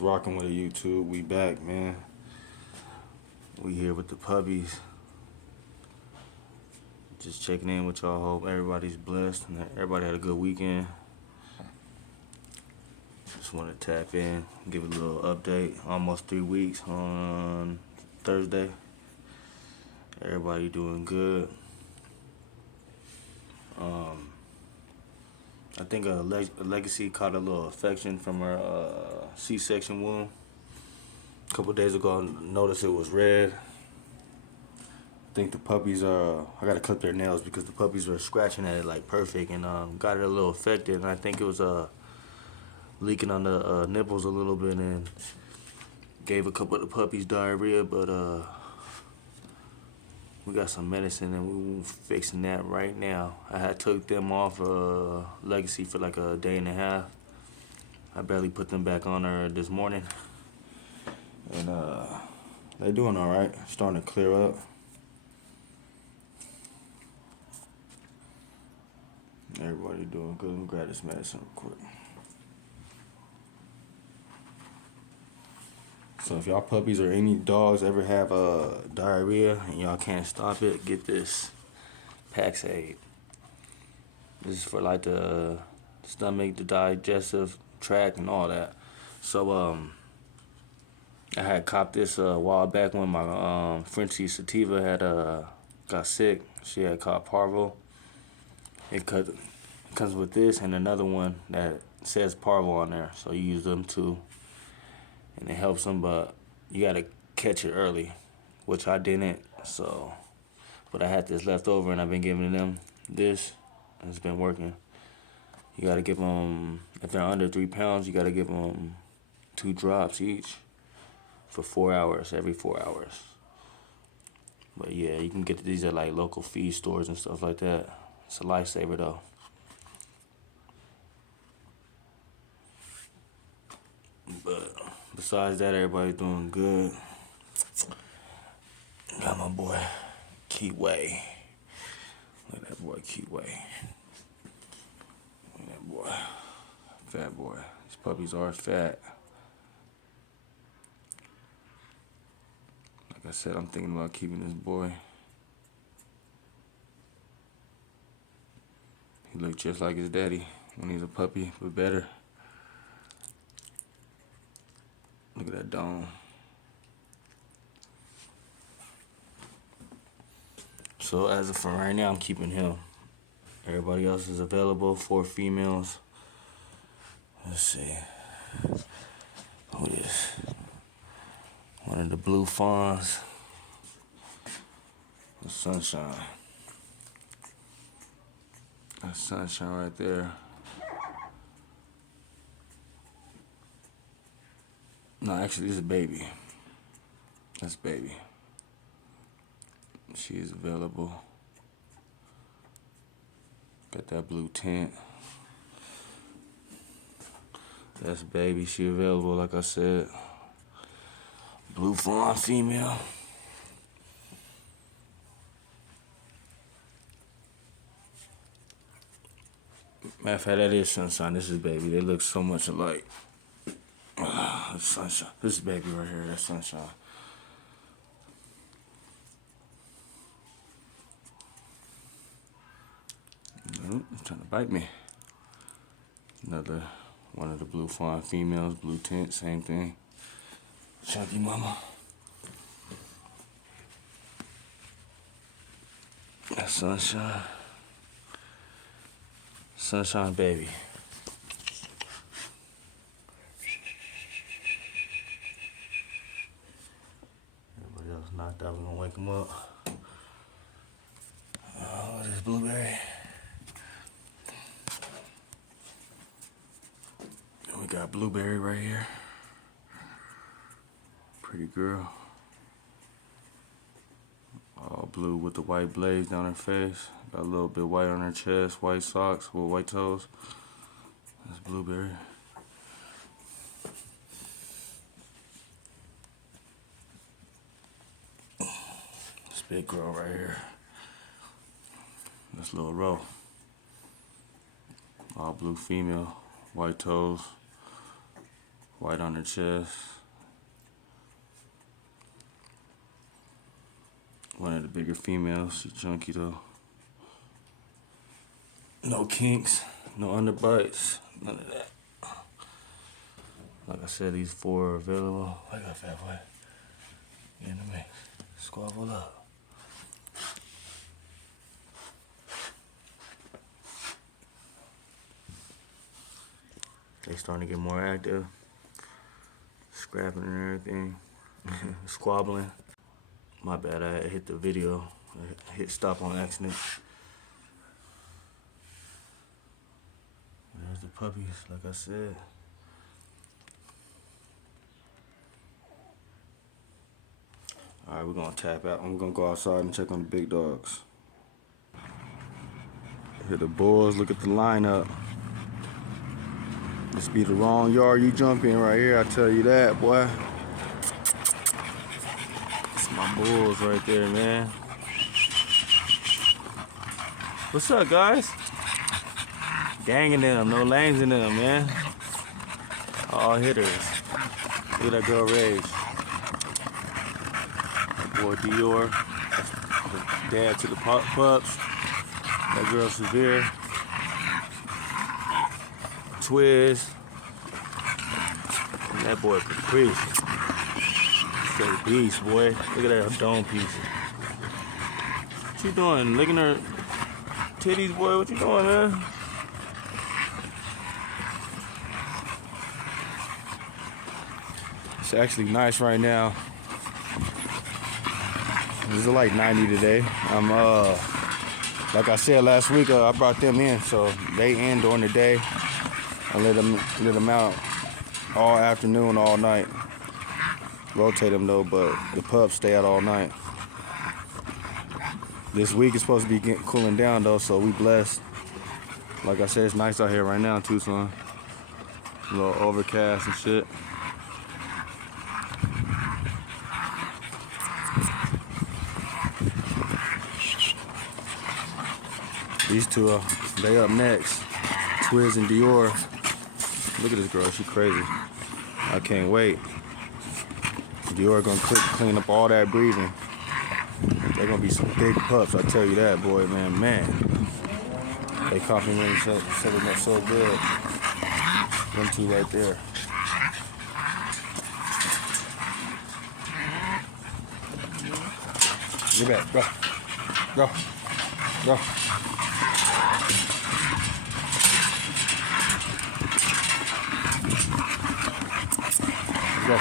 What's rocking with the YouTube? We back, man. We here with the puppies. Just checking in with y'all. Hope everybody's blessed and that everybody had a good weekend. Just want to tap in, give a little update. Almost 3 weeks on Thursday. Everybody doing good. I think Legacy caught a little infection from her C-section wound. A couple days ago, I noticed it was red. I think the puppies I gotta clip their nails because the puppies were scratching at it like perfect and got it a little affected. And I think it was leaking on the nipples a little bit and gave a couple of the puppies diarrhea. But we got some medicine and we're fixing that right now. I had took them off Legacy for like a day and a half. I barely put them back on her this morning. And they doing all right. Starting to clear up. Everybody doing good. Let me grab this medicine real quick. So if y'all puppies or any dogs ever have diarrhea and y'all can't stop it, get this Paxaid. This is for like the stomach, the digestive tract, and all that. So I had copped this a while back when my Frenchie Sativa had got sick. She had caught parvo. It comes with this and another one that says parvo on there, so you use them too. And it helps them, but you gotta catch it early, which I didn't. So, but I had this left over, and I've been giving them this, and it's been working. You gotta give them, if they're under 3 pounds, you gotta give them 2 drops each for 4 hours, every 4 hours. But yeah, you can get these at like local feed stores and stuff like that. It's a lifesaver though. But besides that, everybody's doing good. Got my boy Keyway. Look at that boy Keyway. Look at that boy. Fat boy. These puppies are fat. Like I said, I'm thinking about keeping this boy. He looked just like his daddy when he was a puppy, but better. Look at that dome. So as of for right now, I'm keeping him. Everybody else is available. 4 females. Let's see. Who this? One of the blue fawns. The Sunshine. That's Sunshine right there. No, actually, this is Baby. That's Baby. She is available. Got that blue tint. That's Baby. She available, like I said. Blue fawn female. Matter of fact, that is Sunshine. This is Baby. They look so much alike. Sunshine. This is Baby right here. That's Sunshine. Nope, it's trying to bite me. Another one of the blue fawn females, blue tint, same thing. Chunky mama. That's Sunshine. Sunshine Baby. Everybody else knocked out. We're gonna wake them up. Oh, this Blueberry. And we got Blueberry right here. Pretty girl. All blue with the white blades down her face. Got a little bit white on her chest, white socks with white toes. That's Blueberry. This big girl right here. This little row. All blue female, white toes, White on her chest. One of the bigger females. She's chunky though. No kinks, no underbites, none of that. Like I said, these 4 are available. I got fat boy. Get in the mix. Squabble up. They starting to get more active. Scrapping and everything. Squabbling. My bad, I hit the video. I hit stop on accident. There's the puppies, like I said. Alright, we're gonna tap out. I'm gonna go outside and check on the big dogs. Here the bulls, look at the lineup. This be the wrong yard you jump in right here, I tell you that, boy. It's my bulls right there, man. What's up, guys? Gang in them, no lanes in them, man. All hitters. Look at that girl Rage. That boy Dior. That's the dad to the pups. That girl Severe. Twiz. And that boy Caprice. Straight beast, boy. Look at that dome piece. What you doing? Licking her titties, boy? What you doing, man? It's actually nice right now. It's like 90 today. Like I said last week, I brought them in, so they in during the day. I let them out all afternoon, all night. Rotate them though, but the pups stay out all night. This week is supposed to be cooling down though, so we blessed. Like I said, it's nice out here right now in Tucson. A little overcast and shit. These two, they up next. Twiz and Dior. Look at this girl, she crazy. I can't wait. Dior gonna clean up all that breathing. They're gonna be some big pups, I tell you that, boy, man. They compliment each other, setting up so good. Them two right there. Get back, go. Go. Go. Go.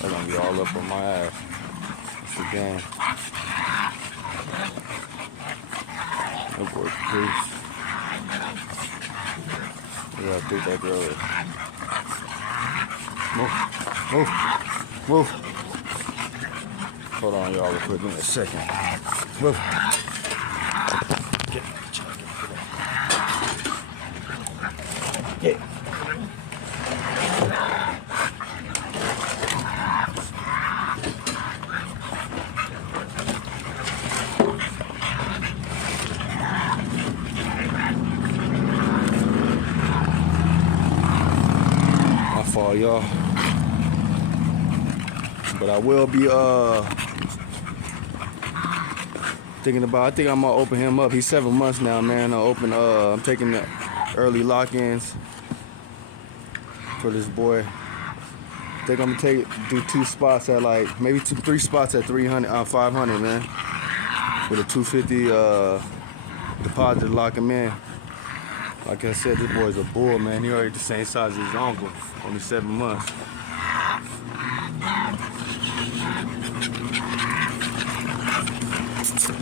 They're gonna be all up on my ass. It's the game. That boy Caprice. Look how big that girl is. Move. Hold on, y'all, real quick. Give me a second. Move. Get. My fault, y'all. But I will be thinking about, I think I'm gonna open him up. He's 7 months now, man. I'm taking the early lock-ins for this boy. I think I'm gonna do 2 spots at like, maybe 3 spots at 500, man. With a 250 deposit to lock him in. Like I said, this boy's a bull, man. He already the same size as his uncle, only 7 months.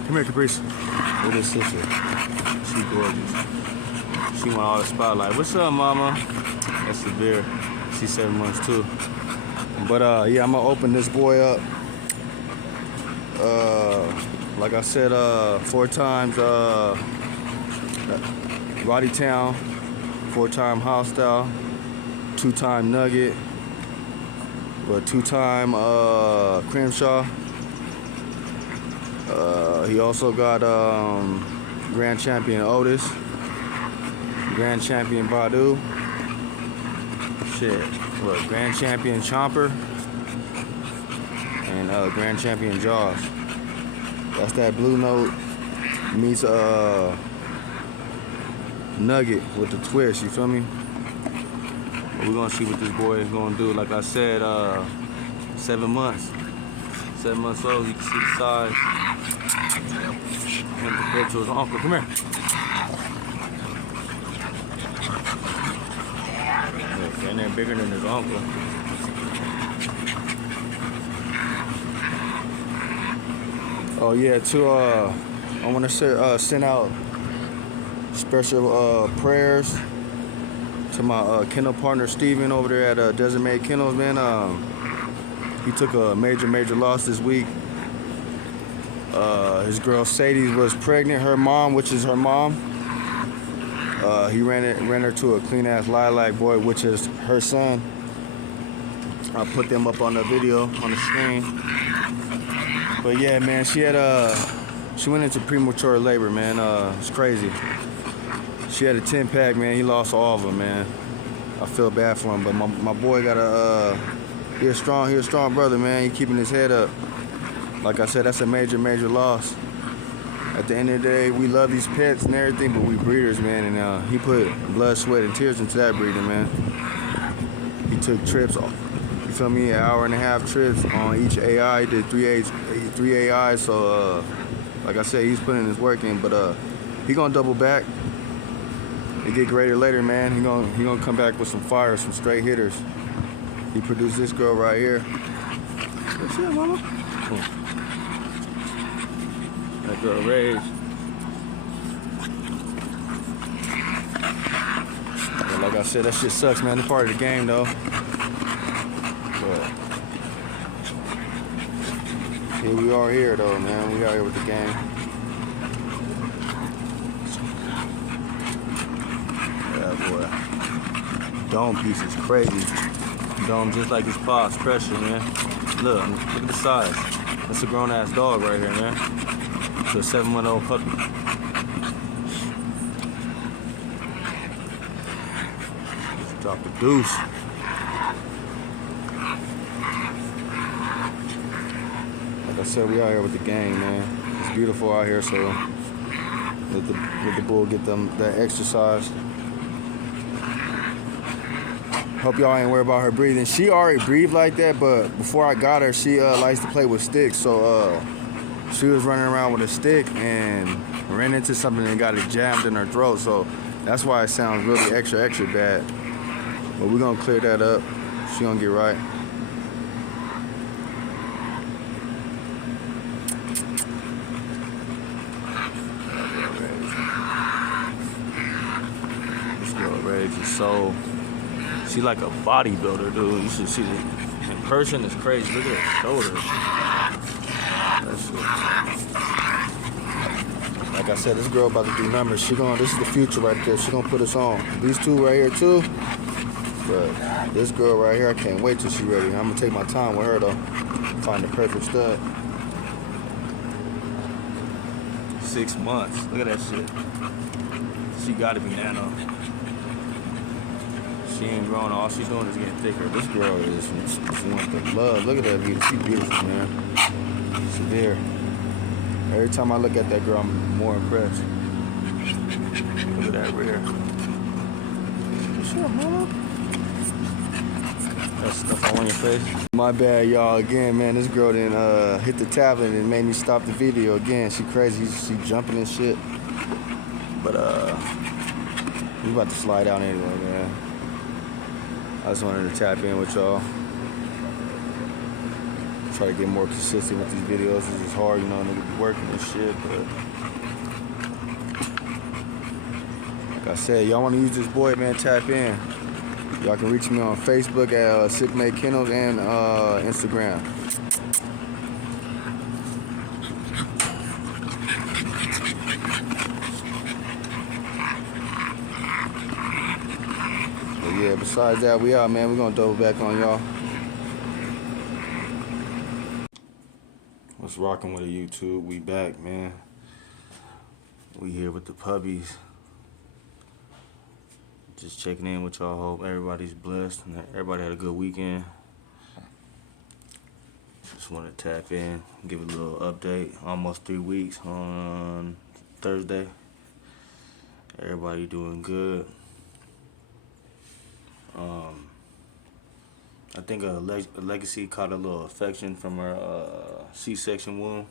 Come here, Caprice. Look at this sister. She gorgeous. She want all the spotlight. What's up, mama? That's Severe. She's 7 months too. But yeah, I'm gonna open this boy up. Like I said, 4 times Roddy Town, 4-time Hostile, 2-time Nugget, but 2-time Crimshaw. He also got Grand Champion Otis. Grand Champion Badu. Shit. Look, Grand Champion Chomper. And Grand Champion Jaws. That's that Blue Note meets Nugget with the twist, you feel me? But we're gonna see what this boy is gonna do. Like I said, 7 months. 7 months old, you can see the size. And compared to his uncle. Come here. Look, and they're bigger than his uncle. Oh yeah, I want to send out special prayers to my kennel partner Steven over there at Desert Maid Kennels, man. He took a major loss this week. His girl Sadie was pregnant, her mom, which is her mom. He ran her to a clean ass lilac boy, which is her son. I'll put them up on the video on the screen. But yeah, man, she went into premature labor, man. It's crazy. She had a 10-pack, man. He lost all of them, man. I feel bad for him, but my boy got he a strong brother, man. He keeping his head up. Like I said, that's a major loss. At the end of the day, we love these pets and everything, but we breeders, man. And he put blood, sweat, and tears into that breeder, man. He took trips, you feel me, 1.5 hour trips on each AI. He did three AI. So, like I said, he's putting his work in, but he gonna double back. It get greater later, man. He gonna come back with some fire, some straight hitters. He produced this girl right here. What's up, mama? That girl Rage. But like I said, that shit sucks, man. It's part of the game, though. But here we are here, though, man. We out here with the game. Dome piece is crazy. Dome just like his paws, pressure, man. Look at the size. That's a grown ass dog right here, man. It's a 7-month-old puppy. Just dropped the deuce. Like I said, we out here with the gang, man. It's beautiful out here, so let the bull get that exercise. Hope y'all ain't worried about her breathing. She already breathed like that, but before I got her, she likes to play with sticks. So she was running around with a stick and ran into something and got it jammed in her throat. So that's why it sounds really extra bad. But we're gonna clear that up. She gonna get right. This girl Rage is so. She like a bodybuilder, dude. You should see it in person. It's crazy. Look at her shoulders. Like I said, this girl about to do numbers. This is the future right there. She gonna put us on. These two right here too. But this girl right here, I can't wait till she ready. I'm gonna take my time with her though. Find the perfect stud. 6 months. Look at that shit. She gotta be nano. She ain't growing, all she's doing is getting thicker. This girl she wants the love. Look at that beauty. She's beautiful, man. Severe. Every time I look at that girl, I'm more impressed. Look at that rear. What's up, mama? That stuff on your face. My bad, y'all. Again, man, this girl didn't hit the tablet and made me stop the video again. She crazy. She jumping and shit. But we about to slide out anyway, man. I just wanted to tap in with y'all. Try to get more consistent with these videos. This is hard, you know, nigga be working and shit, but like I said, y'all want to use this boy, man, tap in. Y'all can reach me on Facebook at Sick Made Kennels and Instagram. Yeah, besides that, we out, man. We're gonna double back on y'all. What's rocking with the YouTube? We back, man. We here with the puppies. Just checking in with y'all. Hope everybody's blessed and that everybody had a good weekend. Just want to tap in, give a little update. Almost 3 weeks on Thursday. Everybody doing good. I think Legacy caught a little infection from her C-section wound.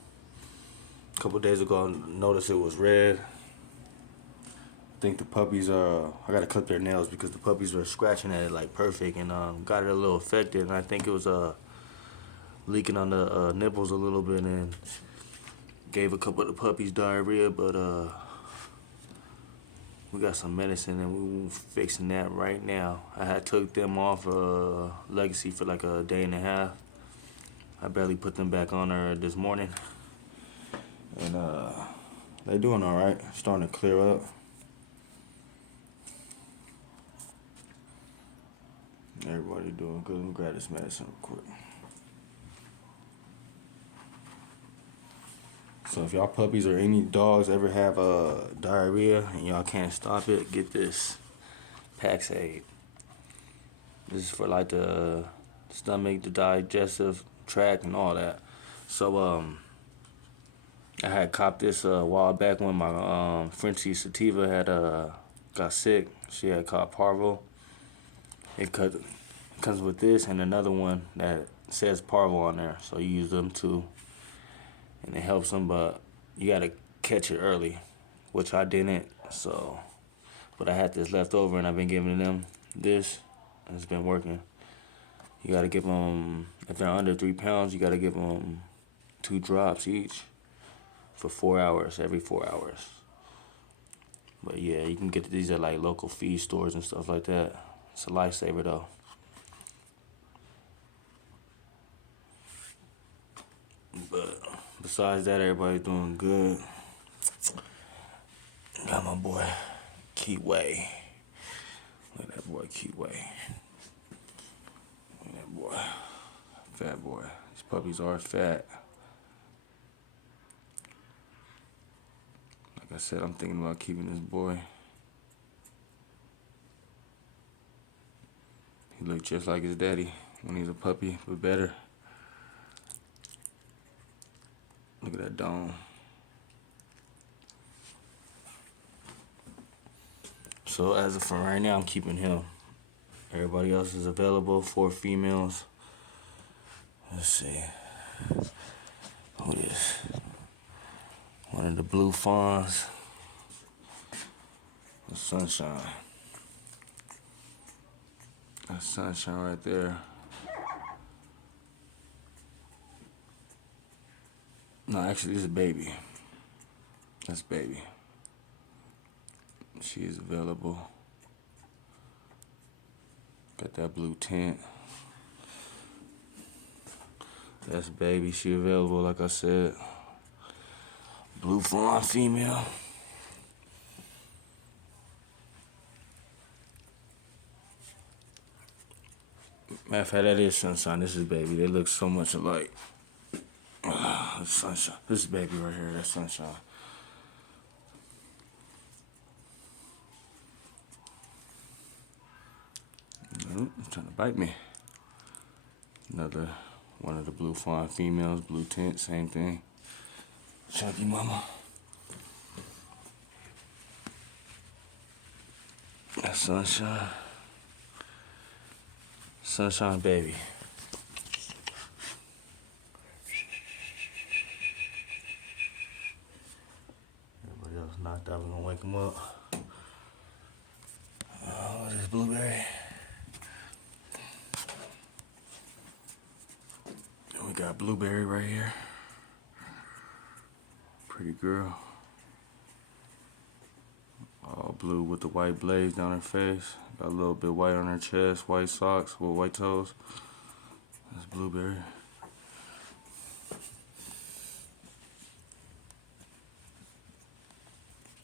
A couple days ago, I noticed it was red. I think the puppies I gotta clip their nails because the puppies were scratching at it like perfect and got it a little affected. And I think it was leaking on the nipples a little bit and gave a couple of the puppies diarrhea. But we got some medicine and we're fixing that right now. I had took them off Legacy for like a day and a half. I barely put them back on her this morning. And they doing all right. Starting to clear up. Everybody doing good. Let me grab this medicine real quick. So if y'all puppies or any dogs ever have diarrhea and y'all can't stop it, get this Paxaid. This is for like the stomach, the digestive tract, and all that. So I had copped this a while back when my Frenchie Sativa had got sick. She had caught parvo. It comes with this and another one that says parvo on there, so you use them too. And it helps them, but you gotta catch it early, which I didn't. So, but I had this left over, and I've been giving them this, and it's been working. You gotta give them, if they're under 3 pounds, you gotta give them 2 drops each for 4 hours, every 4 hours. But yeah, you can get these at like local feed stores and stuff like that. It's a lifesaver though. But besides that, everybody's doing good. Got my boy Keyway. Look at that boy Keyway. Look at that boy. Fat boy. These puppies are fat. Like I said, I'm thinking about keeping this boy. He looked just like his daddy when he was a puppy, but better. Look at that dome. So as of for right now, I'm keeping him. Everybody else is available. 4 females. Let's see. Who is? One of the blue fawns. The Sunshine. That's Sunshine right there. No, actually, this is Baby. That's Baby. She is available. Got that blue tint. That's Baby. She available, like I said. Blue fawn female. Matter of fact, that is Sunshine. This is Baby. They look so much alike. Sunshine. This is Baby right here. That's Sunshine. It's trying to bite me. Another one of the blue fawn females. Blue tint. Same thing. Chunky mama. That's Sunshine. Sunshine Baby. Everybody else knocked out. We're gonna wake them up. What is this, Blueberry? And we got Blueberry right here. Pretty girl. All blue with the white blaze down her face. Got a little bit white on her chest, white socks with white toes. That's Blueberry.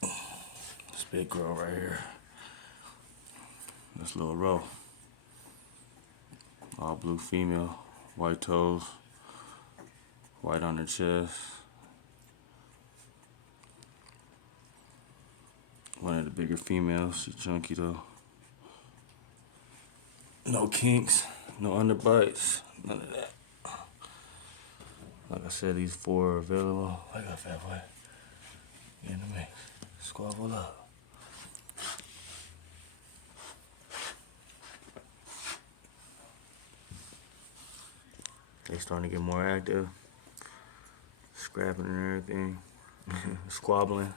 This big girl right here. That's Little Row. All blue female, white toes, white on her chest. One of the bigger females, she's chunky though. No kinks, no underbites, none of that. Like I said, these 4 are available. Wake up, fat boy. Get in the mix. Squabble up. They starting to get more active. Scrapping and everything. Squabbling.